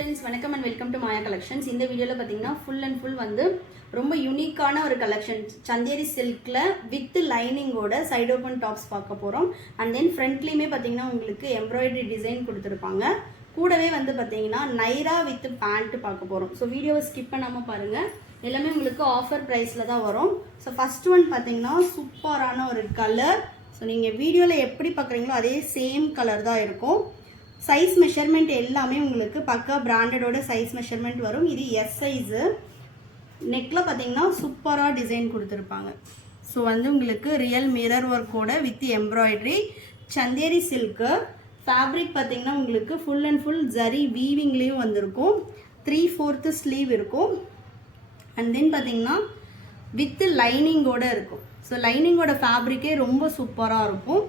Friends வணக்கம் and welcome to Maya collections. இந்த வீடியோவில் பார்த்தீங்கன்னா ஃபுல் அண்ட் ஃபுல் வந்து ரொம்ப யூனிக்கான ஒரு கலெக்ஷன் சந்தேரி சில்கில் வித் லைனிங்கோட சைட் ஓப்பன் டாப்ஸ் பார்க்க போகிறோம். அண்ட் தென் ஃப்ரண்ட்லேயுமே பார்த்தீங்கன்னா உங்களுக்கு எம்ப்ராய்டரி டிசைன் கொடுத்துருப்பாங்க. கூடவே வந்து பார்த்தீங்கன்னா நைரா வித் பேண்ட் பார்க்க போகிறோம். ஸோ வீடியோவை ஸ்கிப் பண்ணாமல் பாருங்கள். எல்லாமே உங்களுக்கு ஆஃபர் ப்ரைஸில் தான் வரும். ஸோ ஃபஸ்ட் ஒன் பார்த்தீங்கன்னா சூப்பரான ஒரு கலர். ஸோ நீங்கள் வீடியோவில் எப்படி பார்க்குறீங்களோ அதே சேம் கலர் தான் இருக்கும். சைஸ் மெஷர்மெண்ட் எல்லாமே உங்களுக்கு பக்கா பிராண்டடோட சைஸ் மெஷர்மெண்ட் வரும். இது எஸ் சைஸு. நெக்கில் பார்த்தீங்கன்னா சூப்பராக டிசைன் கொடுத்துருப்பாங்க. ஸோ வந்து உங்களுக்கு ரியல் மிரர் ஒர்க்கோட with embroidery Chanderi silk. Fabric பார்த்தீங்கன்னா உங்களுக்கு ஃபுல் அண்ட் ஃபுல் ஜரி வீவிங்லேயும் வந்திருக்கும். 3/4 ஸ்லீவ் இருக்கும். அண்ட் தென் பார்த்தீங்கன்னா வித் லைனிங்கோடு இருக்கும். ஸோ லைனிங்கோட ஃபேப்ரிக்கே ரொம்ப சூப்பராக இருக்கும்.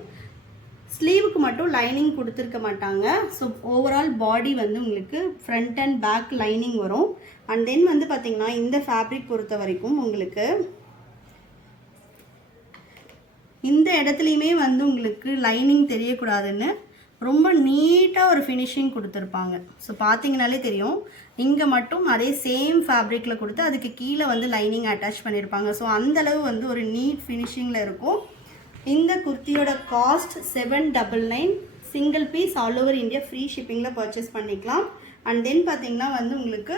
ஸ்லீவுக்கு மட்டும் லைனிங் கொடுத்துருக்க மாட்டாங்க. ஸோ ஓவரால் பாடி வந்து உங்களுக்கு ஃப்ரண்ட் அண்ட் பேக் லைனிங் வரும். அண்ட் தென் வந்து பார்த்தீங்கன்னா இந்த ஃபேப்ரிக் பொறுத்த வரைக்கும் உங்களுக்கு இந்த இடத்துலையுமே வந்து உங்களுக்கு லைனிங் தெரியக்கூடாதுன்னு ரொம்ப நீட்டாக ஒரு ஃபினிஷிங் கொடுத்துருப்பாங்க. ஸோ பார்த்தீங்கனாலே தெரியும். இங்கே மட்டும் அதே சேம் ஃபேப்ரிக்கில் கொடுத்து அதுக்கு கீழே வந்து லைனிங் அட்டாச் பண்ணியிருப்பாங்க. ஸோ அந்தளவு வந்து ஒரு நீட் ஃபினிஷிங்கில் இருக்கும். இந்த குர்த்தியோட cost 799. Single piece all over India free ஷிப்பிங்கில் பர்ச்சேஸ் பண்ணிக்கலாம். அண்ட் தென் பார்த்தீங்கன்னா வந்து உங்களுக்கு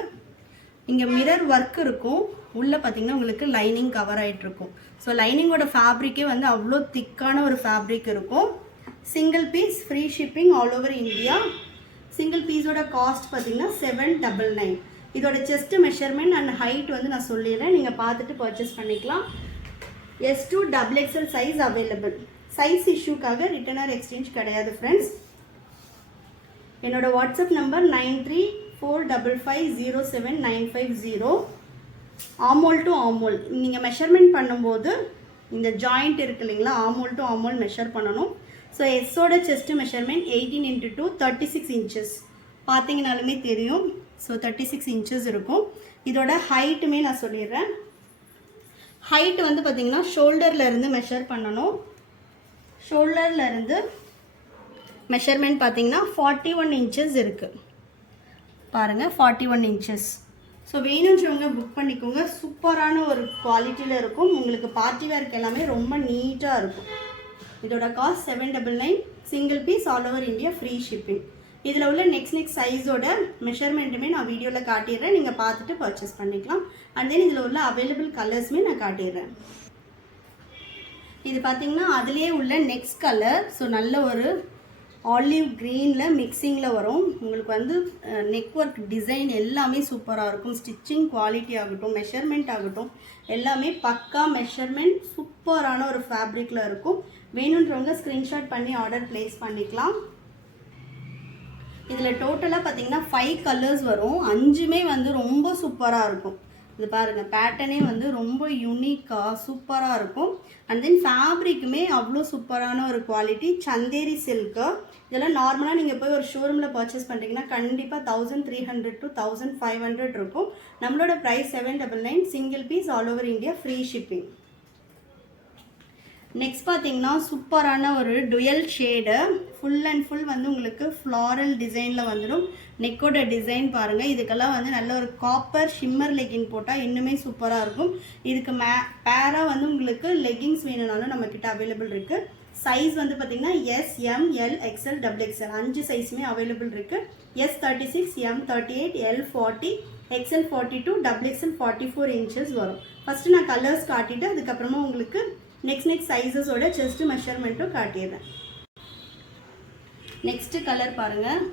இங்கே மிரர் ஒர்க் இருக்கும். உள்ளே பார்த்தீங்கன்னா உங்களுக்கு லைனிங் கவர் ஆகிட்டு இருக்கும். ஸோ லைனிங்கோட ஃபேப்ரிக்கே வந்து அவ்வளோ திக்கான ஒரு ஃபேப்ரிக் இருக்கும். Single piece free shipping all over India. Single பீஸோட காஸ்ட் பார்த்தீங்கன்னா 799. இதோட செஸ்ட் மெஷர்மெண்ட் அண்ட் ஹைட் வந்து நான் சொல்லிடுறேன். நீங்கள் பார்த்துட்டு பர்ச்சேஸ் பண்ணிக்கலாம். S2 XXL size available. Size இஷ்யூக்காக ரிட்டன் ஆர் எக்ஸ்சேஞ்ச் கிடையாது ஃப்ரெண்ட்ஸ். என்னோட WhatsApp number 9345507950. Armhole to armhole நீங்கள் மெஷர்மெண்ட் பண்ணும்போது இந்த ஜாயிண்ட் இருக்கு இல்லைங்களா, ஆமோல் டு ஆமோல் மெஷர் பண்ணணும். ஸோ எஸ்ஸோட செஸ்ட் மெஷர்மெண்ட் 18x2 36 இன்ச்சஸ் பார்த்தீங்கனாலுமே தெரியும். ஸோ 36 இன்ச்சஸ் இருக்கும். இதோட ஹைட்டுமே நான் சொல்லிடுறேன். ஹைட் வந்து பார்த்தீங்கன்னா ஷோல்டரில் இருந்து மெஷர் பண்ணணும். ஷோல்டரில் இருந்து மெஷர்மெண்ட் பார்த்தீங்கன்னா 41 இன்ச்சஸ் இருக்குது. பாருங்கள் 41 இன்ச்சஸ். ஸோ வேணுன்றவங்க புக் பண்ணிக்கோங்க. சூப்பரான ஒரு குவாலிட்டியில் இருக்கும். உங்களுக்கு பார்ட்டி வேர்க்கு எல்லாமே ரொம்ப நீட்டாக இருக்கும். இதோட cost 799. Single piece all over India free shipping. இதில் உள்ள நெக்ஸ்ட் சைஸோட மெஷர்மெண்ட்டுமே நான் வீடியோவில் காட்டிடுறேன். நீங்கள் பார்த்துட்டு பர்ச்சேஸ் பண்ணிக்கலாம். அண்ட் தென் இதில் உள்ள அவைலபிள் கலர்ஸுமே நான் காட்டிடுறேன். இது பார்த்தீங்கன்னா அதுலேயே உள்ள நெக்ஸ்ட் கலர். ஸோ நல்ல ஒரு ஆலிவ் க்ரீனில் மிக்சிங்கில் வரும். உங்களுக்கு வந்து நெக் ஒர்க் டிசைன் எல்லாமே சூப்பராக இருக்கும். ஸ்டிச்சிங் குவாலிட்டி ஆகட்டும், மெஷர்மெண்ட் ஆகட்டும், எல்லாமே பக்கா மெஷர்மெண்ட் சூப்பரான ஒரு ஃபேப்ரிக்கில் இருக்கும். வேணுன்றவங்க ஸ்க்ரீன்ஷாட் பண்ணி ஆர்டர் ப்ளேஸ் பண்ணிக்கலாம். இதில் டோட்டலாக பார்த்தீங்கன்னா 5 கலர்ஸ் வரும். 5மே வந்து ரொம்ப சூப்பராக இருக்கும். இது பாருங்கள், பேட்டர்னே வந்து ரொம்ப யூனிக்காக சூப்பராக இருக்கும். அண்ட் தென் ஃபேப்ரிக்குமே அவ்வளோ சூப்பரான ஒரு குவாலிட்டி சந்தேரி சில்க்கு. இதெல்லாம் நார்மலாக நீங்கள் போய் ஒரு ஷோரூமில் பர்ச்சேஸ் பண்ணுறீங்கன்னா கண்டிப்பாக 1300 to 1500 இருக்கும். நம்மளோட price 799. Single piece all over India free shipping. Next பார்த்தீங்கன்னா சூப்பரான ஒரு dual shade. Full and full வந்து உங்களுக்கு ஃப்ளாரல் டிசைனில் வந்துடும். நெக்கோட டிசைன் பாருங்கள். இதுக்கெல்லாம் வந்து நல்ல ஒரு காப்பர் ஷிம்மர் லெகின் போட்டால் இன்னுமே சூப்பராக இருக்கும். இதுக்கு பேராக வந்து உங்களுக்கு லெகின்ஸ் வேணும்னாலும் நம்மக்கிட்ட அவைலபிள் இருக்குது. சைஸ் வந்து பார்த்திங்கன்னா S, M, L, XL, XXL 5 சைஸுமே available இருக்குது. S 36, M 38, L 40, XL 42, XXL 44 inches வரும். ஃபஸ்ட்டு நான் கலர்ஸ் காட்டிட்டு அதுக்கப்புறமா உங்களுக்கு நெக்ஸ்ட் சைஸஸோட செஸ்ட் மெஷர்மெண்ட்டும் காட்டிடுறேன். நெக்ஸ்ட்டு கலர் பாருங்கள்.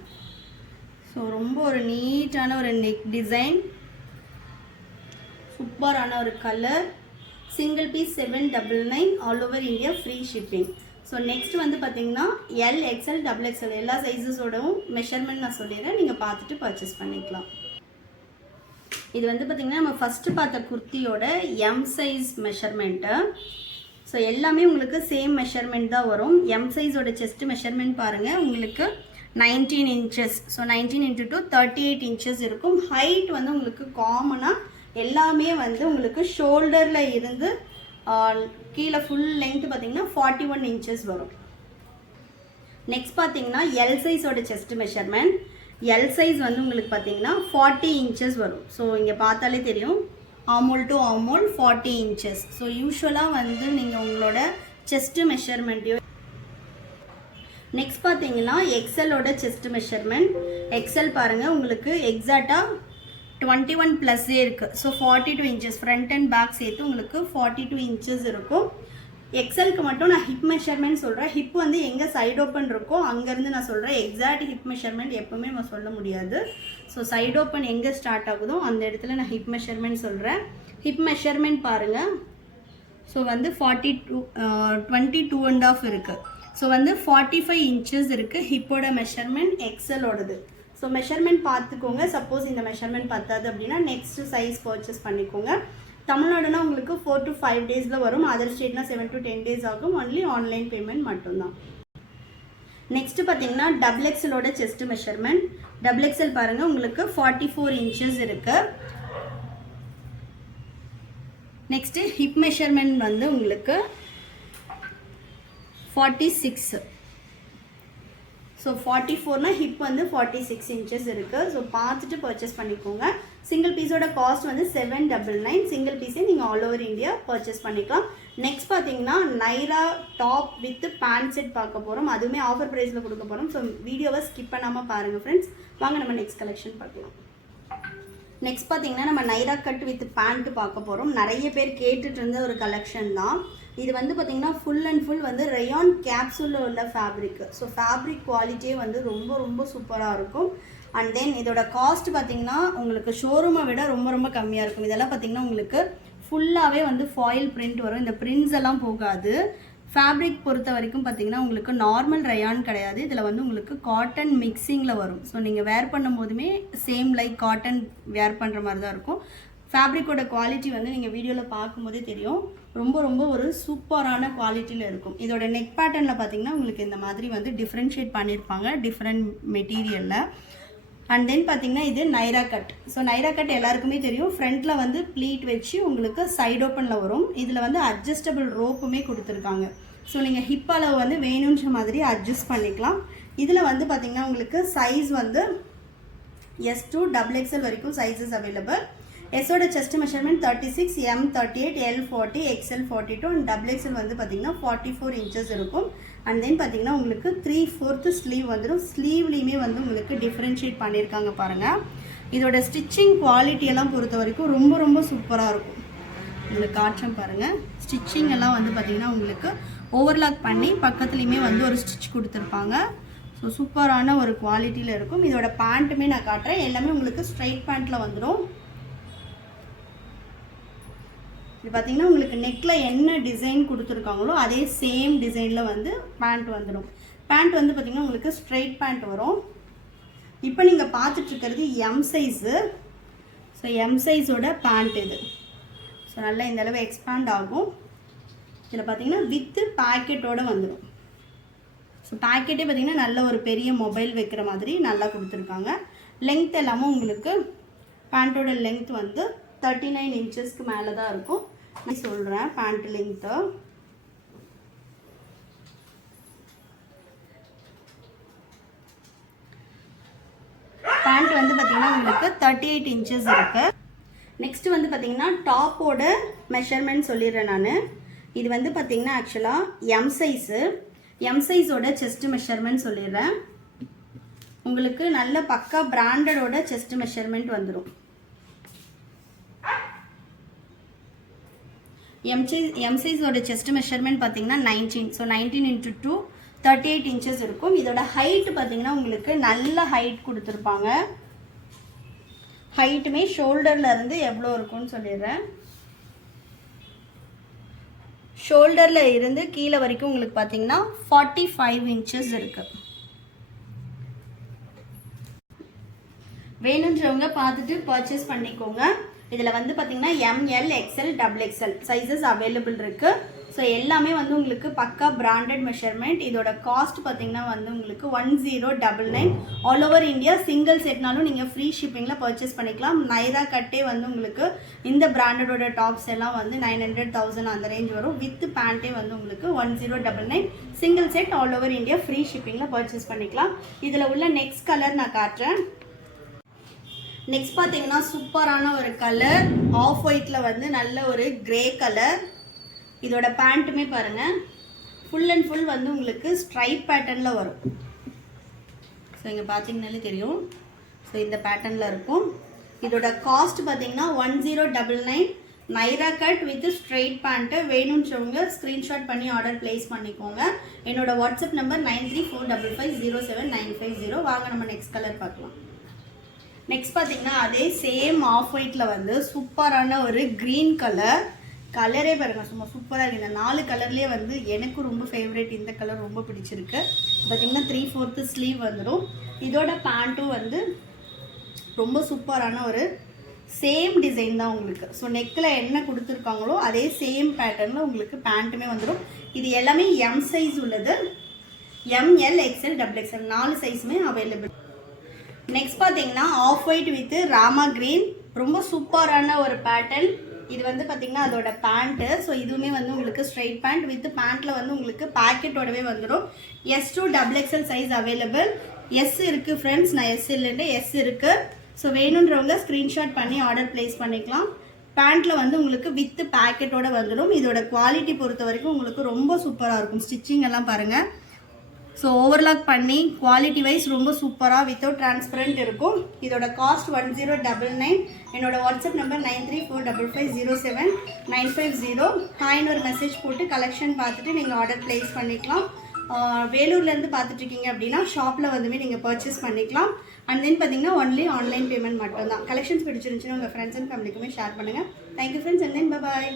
ஸோ ரொம்ப ஒரு நீட்டான ஒரு நெக் டிசைன், சூப்பரான ஒரு colour. Single piece 799. All over India free shipping. So next வந்து பார்த்தீங்கன்னா L, XL, XXL எல்லா சைஸஸோடவும் மெஷர்மெண்ட் நான் சொல்லிடுறேன். நீங்கள் பார்த்துட்டு பர்ச்சேஸ் பண்ணிக்கலாம். இது வந்து பார்த்திங்கன்னா நம்ம ஃபஸ்ட்டு பார்த்த குர்த்தியோட M சைஸ் மெஷர்மெண்ட்டு. ஸோ எல்லாமே உங்களுக்கு சேம் மெஷர்மெண்ட் தான் வரும். M சைஸோட செஸ்ட் மெஷர்மெண்ட் பாருங்கள், உங்களுக்கு 19 இன்ச்சஸ். ஸோ 19x2 38 இன்ச்சஸ் இருக்கும். ஹைட் வந்து உங்களுக்கு காமனாக எல்லாமே வந்து உங்களுக்கு ஷோல்டரில் இருந்து கீழே ஃபுல் லென்த் பார்த்தீங்கன்னா 41 இன்ச்சஸ் வரும். நெக்ஸ்ட் பார்த்தீங்கன்னா எல் சைஸோட செஸ்ட் மெஷர்மெண்ட். எல் சைஸ் வந்து உங்களுக்கு பார்த்தீங்கன்னா 40 inches வரும். ஸோ இங்கே பார்த்தாலே தெரியும் ஆமோல் டு ஆமோல் 40 inches. ஸோ யூஸ்வலாக வந்து நீங்கள் உங்களோட செஸ்ட்டு மெஷர்மெண்ட்டையோ நெக்ஸ்ட் பார்த்தீங்கன்னா எக்ஸலோட செஸ்ட் மெஷர்மெண்ட். எக்ஸல் பாருங்கள் உங்களுக்கு எக்ஸாக்டாக 21+ இருக்குது. So 42 inches front and back சேர்த்து உங்களுக்கு 42 inches இருக்கும். எக்ஸலுக்கு மட்டும் நான் ஹிப் மெஷர்மெண்ட் சொல்கிறேன். ஹிப் வந்து எங்கே சைடு ஓப்பன் இருக்கோ அங்கேருந்து நான் சொல்கிறேன். எக்ஸாக்ட் ஹிப் மெஷர்மெண்ட் எப்போவுமே நம்ம சொல்ல முடியாது. ஸோ சைடு ஓப்பன் எங்கே ஸ்டார்ட் ஆகுதோ அந்த இடத்துல நான் ஹிப் மெஷர்மெண்ட் சொல்கிறேன். ஹிப் மெஷர்மெண்ட் பாருங்கள். ஸோ வந்து 22.5 இருக்குது. ஸோ வந்து 45 inches இருக்குது ஹிப்போட மெஷர்மெண்ட் எக்ஸலோடது. ஸோ மெஷர்மெண்ட் பார்த்துக்கோங்க. சப்போஸ் இந்த மெஷர்மெண்ட் பத்தாது அப்படின்னா நெக்ஸ்ட்டு சைஸ் பர்ச்சேஸ் பண்ணிக்கோங்க. தமிழ்நாடுனா உங்களுக்கு 4 to 5 days வரும். அதர் ஸ்டேட்னா 7 to 10 days ஆகும். ஒன்லி ஆன்லைன் பேமெண்ட் மட்டும்தான். நெக்ஸ்ட்டு பார்த்தீங்கன்னா டபுள் எக்ஸலோட செஸ்ட் மெஷர்மெண்ட். டபுள் எக்ஸல் பாருங்கள் உங்களுக்கு 44 inches இருக்குது. நெக்ஸ்ட்டு ஹிப் மெஷர்மெண்ட் வந்து உங்களுக்கு 46. ஸோ 44னா ஹிப் வந்து 46 inches இருக்குது. ஸோ பார்த்துட்டு பர்ச்சேஸ் பண்ணிக்கோங்க. சிங்கிள் பீஸோட காஸ்ட் வந்து 799. சிங்கிள் பீஸே நீங்கள் ஆல் ஓவர் இந்தியா பர்ச்சேஸ் பண்ணிக்கலாம். நெக்ஸ்ட் பார்த்தீங்கன்னா Naira top with pant set பார்க்க போகிறோம். அதுவுமே ஆஃபர் ப்ரைஸில் கொடுக்க போகிறோம். ஸோ வீடியோவை ஸ்கிப் பண்ணாமல் பாருங்கள் ஃப்ரெண்ட்ஸ். வாங்க நம்ம நெக்ஸ்ட் கலெக்ஷன் பார்க்கலாம். நெக்ஸ்ட் பார்த்தீங்கன்னா நம்ம நைரா கட் வித் பேண்ட் பார்க்க போகிறோம். நிறைய பேர் கேட்டுட்டு இருந்த ஒரு கலெக்ஷன் தான் இது. வந்து பார்த்தீங்கன்னா ஃபுல் அண்ட் ஃபுல் வந்து ரயான் கேப்சூலில் உள்ள ஃபேப்ரிக். ஸோ ஃபேப்ரிக் குவாலிட்டியே வந்து ரொம்ப ரொம்ப சூப்பராக இருக்கும். அண்ட் தென் இதோட காஸ்ட் பார்த்தீங்கன்னா உங்களுக்கு ஷோரூமை விட ரொம்ப ரொம்ப கம்மியாக இருக்கும். இதெல்லாம் பார்த்தீங்கன்னா உங்களுக்கு ஃபுல்லாகவே வந்து ஃபாயில் பிரிண்ட் வரும். இந்த பிரிண்ட்ஸ் எல்லாம் போகாது. ஃபேப்ரிக் பொறுத்த வரைக்கும் பார்த்தீங்கன்னா உங்களுக்கு நார்மல் ரயான் கிடையாது. இதில் வந்து உங்களுக்கு காட்டன் மிக்சிங்கில் வரும். ஸோ நீங்கள் வேர் பண்ணும் போதுமே சேம் லைக் காட்டன் வேர் பண்ணுற மாதிரி தான் இருக்கும். ஃபேப்ரிக்கோட குவாலிட்டி வந்து நீங்கள் வீடியோவில் பார்க்கும்போதே தெரியும். ரொம்ப ரொம்ப ஒரு சூப்பரான குவாலிட்டியில் இருக்கும். இதோட நெக் பேட்டர்னில் பார்த்தீங்கன்னா உங்களுக்கு இந்த மாதிரி வந்து டிஃப்ரென்ஷியேட் பண்ணியிருப்பாங்க டிஃப்ரெண்ட் மெட்டீரியலில். அண்ட் தென் பார்த்தீங்கன்னா இது Naira cut. So Naira cut எல்லாருக்குமே தெரியும். ஃப்ரண்ட்டில் வந்து ப்ளீட் வச்சு உங்களுக்கு சைடு ஓப்பனில் வரும். இதில் வந்து அட்ஜஸ்டபிள் ரோப்புமே கொடுத்துருக்காங்க. ஸோ நீங்கள் ஹிப் அளவு வந்து வேணுன்ற மாதிரி அட்ஜஸ்ட் பண்ணிக்கலாம். இதில் வந்து பார்த்தீங்கன்னா உங்களுக்கு சைஸ் வந்து S to XXL வரைக்கும் சைஸஸ் அவைலபிள். எஸோட chest measurement 36, M 38, L 40, XL 42 and XXL வந்து பார்த்தீங்கன்னா 44 inches இருக்கும். அண்ட் தென் பார்த்தீங்கன்னா உங்களுக்கு 3/4 ஸ்லீவ் வந்துடும். ஸ்லீவ்லேயுமே வந்து உங்களுக்கு டிஃப்ரென்ஷியேட் பண்ணியிருக்காங்க பாருங்கள். இதோட ஸ்டிச்சிங் குவாலிட்டியெல்லாம் பொறுத்த வரைக்கும் ரொம்ப ரொம்ப சூப்பராக இருக்கும். உங்களுக்கு காட்சம் பாருங்கள். ஸ்டிச்சிங் எல்லாம் வந்து பார்த்தீங்கன்னா உங்களுக்கு ஓவர்லாக் பண்ணி பக்கத்துலேயுமே வந்து ஒரு ஸ்டிச் கொடுத்துருப்பாங்க. ஸோ சூப்பரான ஒரு குவாலிட்டியில் இருக்கும். இதோட பேண்ட்டுமே நான் காட்டுறேன். எல்லாமே உங்களுக்கு ஸ்ட்ரைட் பேண்ட்டில் வந்துடும். இது பார்த்தீங்கன்னா உங்களுக்கு நெக்கில் என்ன டிசைன் கொடுத்துருக்காங்களோ அதே சேம் டிசைனில் வந்து பேண்ட் வந்துடும். பேண்ட் வந்து பார்த்திங்கன்னா உங்களுக்கு ஸ்ட்ரைட் பேண்ட் வரும். இப்போ நீங்கள் பார்த்துட்ருக்கிறது எம் சைஸு. ஸோ எம் சைஸோட பேண்ட் இது. ஸோ நல்லா இந்த அளவு எக்ஸ்பேண்ட் ஆகும். இதில் பார்த்தீங்கன்னா வித்து பேக்கெட்டோடு வந்துடும். ஸோ பேக்கெட்டே பார்த்திங்கன்னா நல்ல ஒரு பெரிய மொபைல் வைக்கிற மாதிரி நல்லா கொடுத்துருக்காங்க. லென்த் எல்லாமே உங்களுக்கு பேண்ட்டோட லென்த் வந்து 39 inchesக்கு மேலே தான் இருக்கும். நான் சொல்கிறேன் பேண்ட் லென்த்து. பேண்ட் வந்து பார்த்திங்கன்னா உங்களுக்கு 38 inches இருக்குது. நெக்ஸ்ட்டு வந்து பார்த்திங்கன்னா டாப்போட மெஷர்மெண்ட் சொல்லிடுறேன் நான். இது வந்து பார்த்திங்கன்னா ஆக்சுவலாக எம் சைஸு. எம் சைஸோட செஸ்ட் மெஷர்மெண்ட் சொல்லிடுறேன். உங்களுக்கு நல்ல பக்கா பிராண்டடோட செஸ்ட் மெஷர்மெண்ட் வந்துடும். எம் சைஸோட செஸ்ட் மெஷர்மெண்ட் பார்த்தீங்கன்னா 19. ஸோ 19 into 2 38 inches இருக்கும். இதோட ஹைட் பார்த்தீங்கன்னா உங்களுக்கு நல்ல ஹைட் கொடுத்துருப்பாங்க. ஹைட்டுமே ஷோல்டரில் இருந்து எவ்வளோ இருக்கும்னு சொல்லிடுறேன். ஷோல்டரில் இருந்து கீழே வரைக்கும் உங்களுக்கு பார்த்தீங்கன்னா 45 inches இருக்குது. வேணுன்றவங்க பார்த்துட்டு பர்ச்சேஸ் பண்ணிக்கோங்க. இதில் வந்து பார்த்திங்கன்னா ML, XL, XXL sizes available இருக்குது. ஸோ எல்லாமே வந்து உங்களுக்கு பக்கா பிராண்டட் மெஷர்மெண்ட். இதோட காஸ்ட் பார்த்திங்கன்னா வந்து உங்களுக்கு 1099. ஆல் ஓவர் இந்தியா சிங்கிள் செட்னாலும் நீங்கள் ஃப்ரீ ஷிப்பிங்கில் பர்ச்சேஸ் பண்ணிக்கலாம். நைரா கட்டே வந்து உங்களுக்கு இந்த பிராண்டடோட டாப்ஸ் எல்லாம் வந்து 900, 1000 அந்த ரேஞ்ச் வரும். வித் பேண்ட்டே வந்து உங்களுக்கு 1099. Single set all over India free ஷிப்பிங்கில் பர்ச்சேஸ் பண்ணிக்கலாம். இதில் உள்ள நெக்ஸ்ட் கலர் நான் காட்டுறேன். நெக்ஸ்ட் பார்த்தீங்கன்னா சூப்பரான ஒரு கலர் ஆஃப் ஒயிட்டில் வந்து நல்ல ஒரு கிரே கலர். இதோட பேண்ட்டுமே பாருங்கள் ஃபுல் அண்ட் ஃபுல் வந்து உங்களுக்கு ஸ்ட்ரைப் பேட்டர்னில் வரும். ஸோ இங்கே பார்த்தீங்கன்னாலே தெரியும். ஸோ இந்த பேட்டர்னில் இருக்கும். இதோட காஸ்ட் பார்த்தீங்கன்னா 1099 Naira cut with straight pant. வேணுன்றவங்க ஸ்க்ரீன்ஷாட் பண்ணி ஆர்டர் ப்ளேஸ் பண்ணிக்கோங்க. என்னோட வாட்ஸ்அப் நம்பர் 9345507950. வாங்க நம்ம நெக்ஸ்ட் கலர் பார்க்கலாம். நெக்ஸ்ட் பார்த்தீங்கன்னா அதே சேம் ஆஃப் ஒயிட்டில் வந்து சூப்பரான ஒரு க்ரீன் கலர். கலரே பாருங்கள் சும்மா சூப்பராக இருக்குது. இந்த 4 கலர்லேயே வந்து எனக்கு ரொம்ப ஃபேவரேட் இந்த கலர் ரொம்ப பிடிச்சிருக்கு. பார்த்தீங்கன்னா 3/4 ஸ்லீவ் வந்துடும். இதோட பேண்ட்டும் வந்து ரொம்ப சூப்பரான ஒரு சேம் டிசைன் தான் உங்களுக்கு. ஸோ நெக்கில் என்ன கொடுத்துருக்காங்களோ அதே சேம் பேட்டர்னில் உங்களுக்கு பேண்ட்டுமே வந்துடும். இது எல்லாமே எம் சைஸ் உள்ளது. ML XL XXL 4 சைஸுமே அவைலபிள். நெக்ஸ்ட் பார்த்தீங்கன்னா off white with Rama green. ரொம்ப சூப்பரான ஒரு பேட்டர்ன். இது வந்து பார்த்தீங்கன்னா அதோட பேண்ட்டு. ஸோ இதுவுமே வந்து உங்களுக்கு ஸ்ட்ரைட் பேண்ட் வித் பேண்ட்டில் வந்து உங்களுக்கு பேக்கெட்டோடவே வந்துடும். S to XXL size available. S இருக்குது ஃப்ரெண்ட்ஸ், நான் S இல்லைன்னு S இருக்குது. ஸோ வேணுன்றவங்க ஸ்க்ரீன்ஷாட் பண்ணி ஆர்டர் ப்ளேஸ் பண்ணிக்கலாம். பேண்ட்டில் வந்து உங்களுக்கு வித் பேக்கெட்டோடு வந்துடும். இதோட குவாலிட்டி பொறுத்த வரைக்கும் உங்களுக்கு ரொம்ப சூப்பராக இருக்கும். ஸ்டிச்சிங் எல்லாம் பாருங்கள். ஸோ ஓவர்லாக் பண்ணி குவாலிட்டி வைஸ் ரொம்ப சூப்பராக வித்தவுட் டிரான்ஸ்பரண்ட் இருக்கும். இதோட காஸ்ட் 1099. என்னோட வாட்ஸ்அப் நம்பர் 9345507950. ஹாய்னு ஒரு மெசேஜ் போட்டு கலெக்ஷன் பார்த்துட்டு நீங்கள் ஆர்டர் ப்ளேஸ் பண்ணிக்கலாம். வேலூர்லேருந்து பார்த்துட்ருக்கீங்க அப்படின்னா ஷாப்பில் வந்துமே நீங்கள் பர்ச்சேஸ் பண்ணிக்கலாம். அண்ட் தென் பார்த்தீங்கன்னா ஒன்லி ஆன்லைன் பேமெண்ட் மட்டும்தான். கலெக்ஷன்ஸ் பிடிச்சிருந்துச்சுன்னா உங்கள் ஃப்ரெண்ட்ஸ் அண்ட் ஃபேமிலிக்குமே ஷேர் பண்ணுங்கள். Thank you friends, and then bye.